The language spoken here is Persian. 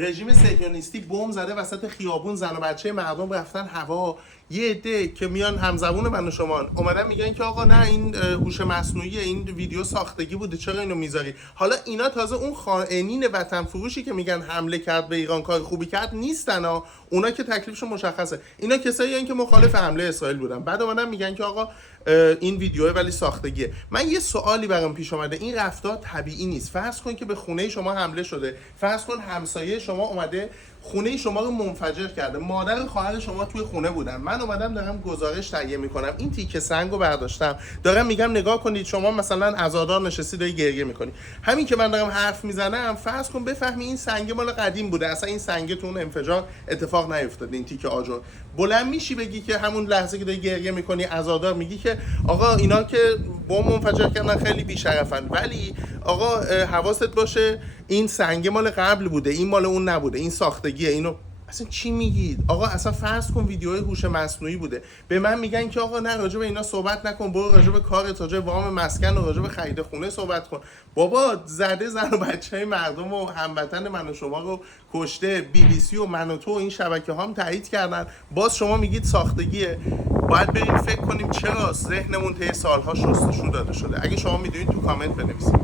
رژیم صهیونیستی بمب زده وسط خیابون، زن و بچه مردم رفتن هوا. یه عده که میان همزبون من و شما اومدن میگن که آقا نه این هوش مصنوعی، این ویدیو ساختگی بوده، چرا اینو میذاری؟ حالا اینا تازه اون خائنین وطن فروشی که میگن حمله کرد به ایران کار خوبی کرد نیستن ها. اونا که تکلیفشون مشخصه. اینا کسایی هستن که مخالف حمله اسرائیل بودن، بعد اومدن میگن که آقا این ویدیو ولی ساختگیه. من یه سوالی برام پیش اومده، این رفتار طبیعی نیست. فرض کن که به خونه شما حمله شده، فرض کن همسایه شما اومده خونه شما رو منفجر کرده، مادر و خواهر شما توی خونه بودن، من اومدم دارم گزارش تهیه میکنم، این تیکه سنگو برداشتم دارم میگم نگاه کنید شما مثلا عزادار نشستی داری گریه میکنی. همین که من دارم حرف میزنم فرض کن بفهمی این سنگ مال قدیم بوده، اصلا این سنگ تو اون انفجار اتفاق نیفتاده، این تیکه آجر. بلند میشی بگی که همون لحظه که داری گریه میکنی عزادار، میگی که آقا اینا که بمب منفجر کردن خیلی بی‌شرفن، ولی آقا حواست باشه این سنگ مال قبل بوده، این مال اون نبوده، این ساختگیه. اینو اصلا چی میگید آقا؟ اصلا فرض کن ویدیوهای هوش مصنوعی بوده، به من میگن که آقا نه راجع به اینا صحبت نکن، برو راجع به کارت، راجع به وام مسکن و راجع به خرید خونه صحبت کن. بابا زده زن و بچهای مردم و هموطن من و شما رو کشته، BBC و من و تو این شبکه ها هم تایید کردن، باز شما میگید ساختگیه. باید بریم فکر کنیم چرا ذهنمون طی سالها شستشو داده شده. اگه شما میدونید تو کامنت بنویسید.